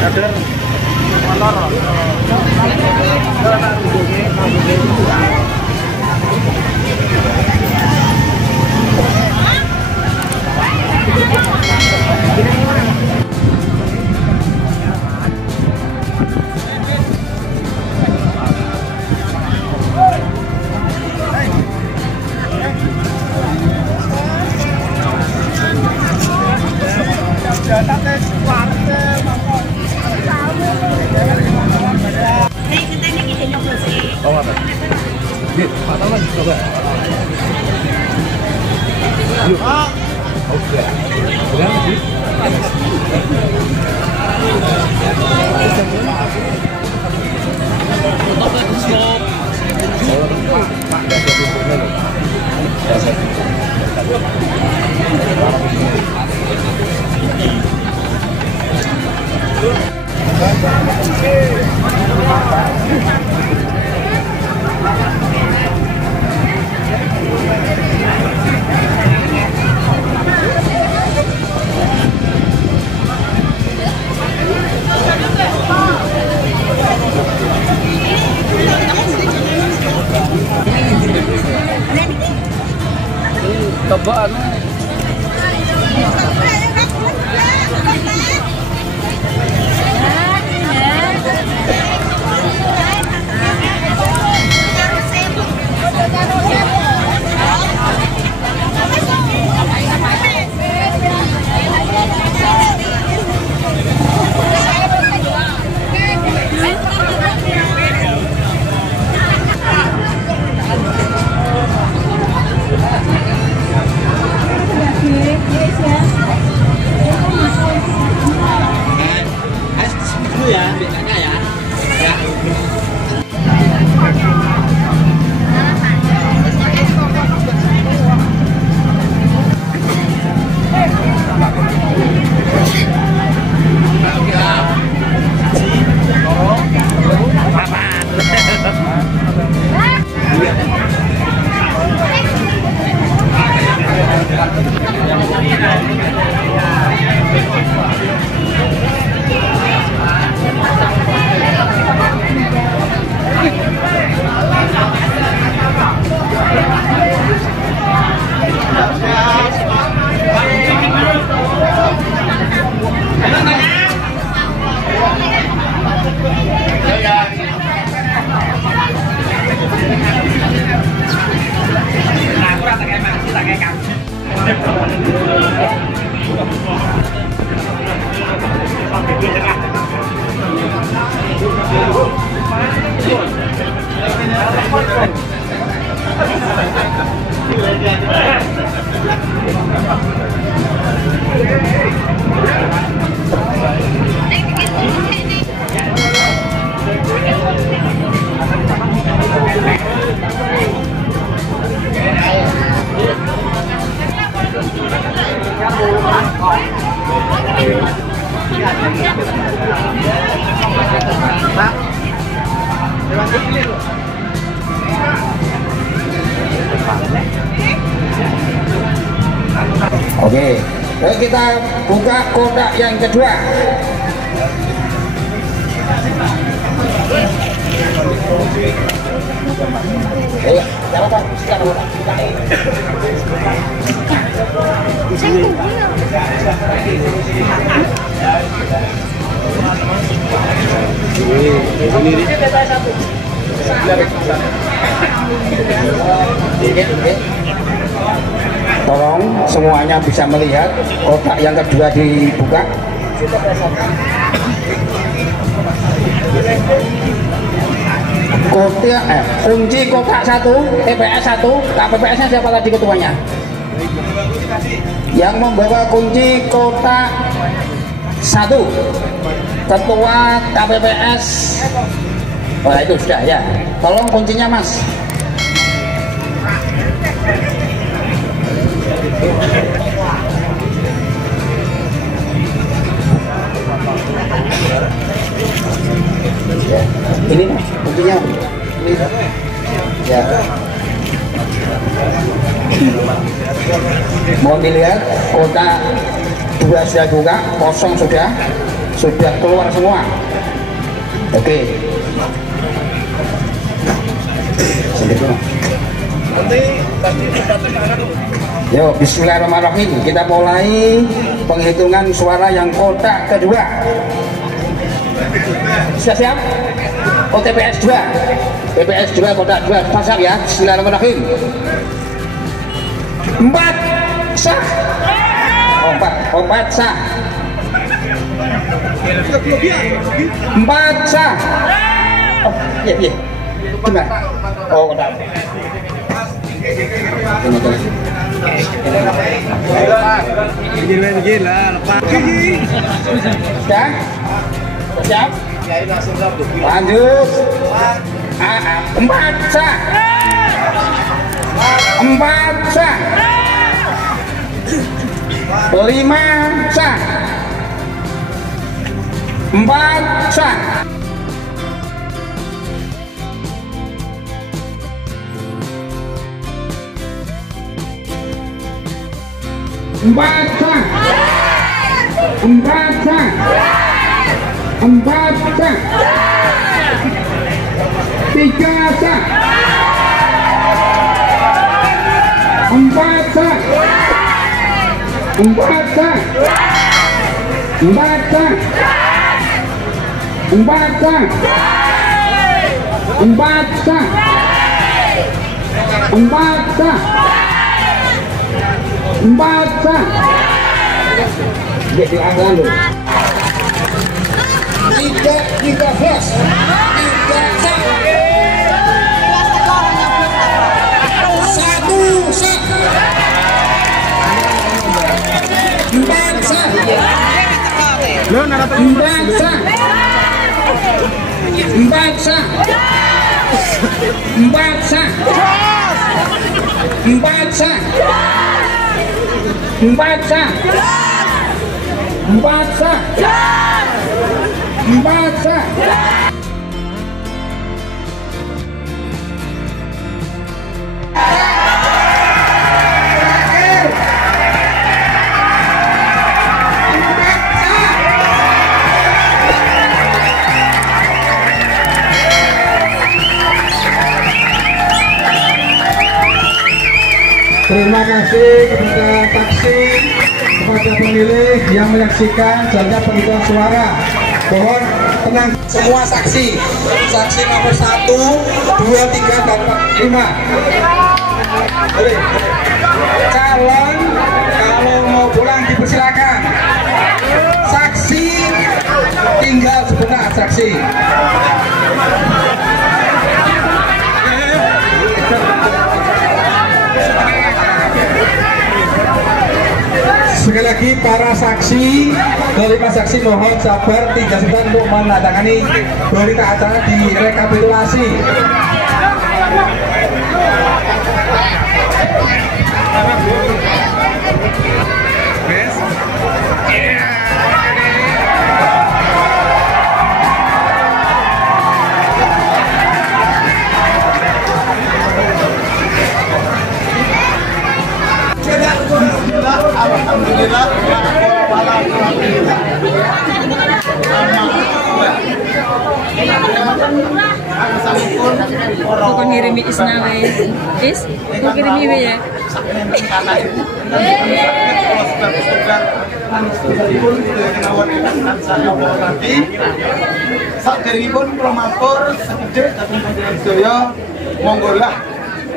Kader molor. Oh, apa? Dit, Pak Taman coba. Yuk. Oke. Berapa sih? Coba Oke, lalu kita buka kotak yang kedua. Ayo, jangan Pak, silakan buka. Tolong semuanya bisa melihat kotak yang kedua dibuka. Kunci kotak 1, TPS 1, KPPS-nya siapa tadi ketuanya? Yang membawa kunci kotak 1, ketua KPPS. Oh itu sudah ya. Tolong kuncinya Mas. Ini kuncinya. Ini. Ya. Mohon dilihat kotak 2 sudah buka, kosong sudah. Sudah keluar semua. Oke. Yo, bismillahirrahmanirrahim. Kita mulai penghitungan suara yang kotak kedua. Sudah siap? Oh, TPS 2. TPS 2 kotak 2 pasang ya. Bismillahirrahmanirrahim. 4 sah. 4 sah. 4 sah. Oh, iya. Gimana? Oh, kotak. Gila, lepas. Sudah? Siap? Lanjut. 4 sah. 4 sah. 5 sah. 4 sah. 4 sah. 4 sah. 4 sah. 3 sah. 4 sah. 4 sah. 4 sah. 4 sah. 4 sah. 4 sah. 4 sah. Jadi anggaran dulu. 13 sah. 1 sah. 4 sah. 4 sah. 4 sah. 4 sah. 4 sah. 4 sah. 4 sah. 4 sah. Terima kasih kepada taksi, kepada pemilih yang menyaksikan jalannya penghitungan suara. Mohon tenang semua saksi. Saksi nomor 1, 2, 3, dan 5. Calon kalau mau pulang dipersilakan. Saksi tinggal sebentar saksi. Sekali lagi para saksi, kelima saksi mohon sabar 3 sebentar untuk menandatangani berita acara di rekapitulasi. Alhamdulillah. Kau ngirimi isna we. Is, kau ngirimi we ya. Saderengipun kula matur sedherek dhateng panjenengan sedaya monggolah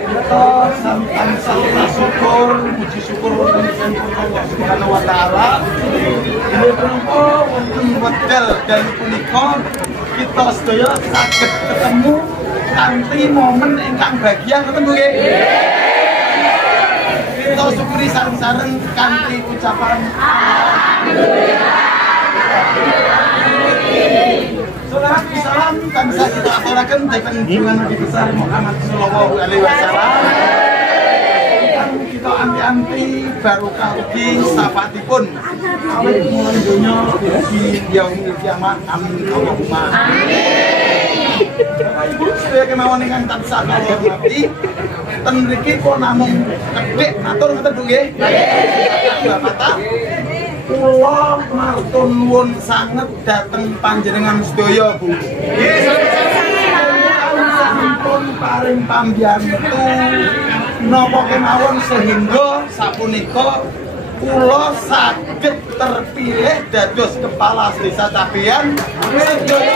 kita tansah syukur puji syukur wonten Allah Subhanahu wa taala. Ini menapa wonten wekdal dan punika kita sedaya saged ketemu kanthi momen ingkang bahagia ketemu nggih. Kita syukuri sareng-sareng kanthi ucapan alhamdulillah. Salam tansah kita aturaken dhateng junjungan Nabi besar Muhammad sallallahu alaihi wasallam. Kita anti-anti barokah ugi syafaatipun awit mulai donya di yaumil kiamat. Amin Allahumma amin. Ibu sedaya kemawon ingkang tansah kula hormati, ten mriki kok namung kedhik matur ngoten Bu nggih. Bapak Kula matur nuwun sanget dhateng panjenengan sedaya, Bu. Sampun paring pambiyantu napa kemawon sehingga sapunika kula saged terpilih dados kepala desa Cabean sedaya.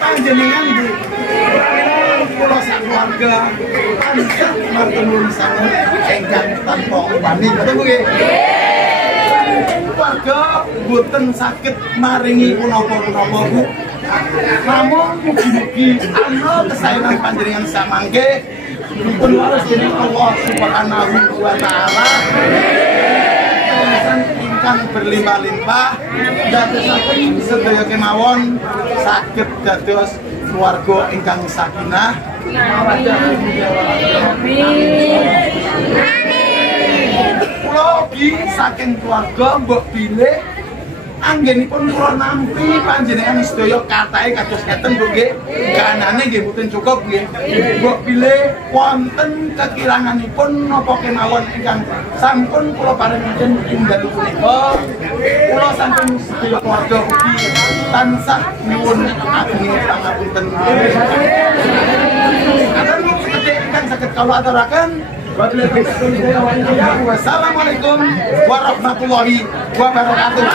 Panjenengan Bu, kula sakeluarga tansah matur nuwun sanget ingkang tanpa upami. Ngoten Bu nggih. Keluarga boten saged maringi punapa-punapa Bu. Namun mugi-mugi ana kesaenan panjenengan samangke dipun waras dening Allah Subhanahu wa taala. Ingkang berlimpah-limpah dadosaken sedaya kemawon saged dados keluarga ingkang sakinah mawaddah kula ugi saking keluarga mbok bilih anggenipun kula nampi panjenengan sedaya katahe kados ngeten Bu nggih. Ganane nggih mboten cukup nggih. Mbok bilih wonten kekiranganipun napa kemawon ingkang sampun kula paringaken ing dalu punika. Kula sampun sedaya keluarga ugi tansah nyuwun ageng pangapunten. Atur sedaya ingkang saged kula aturaken. Wassalamualaikum warahmatullahi wabarakatuh.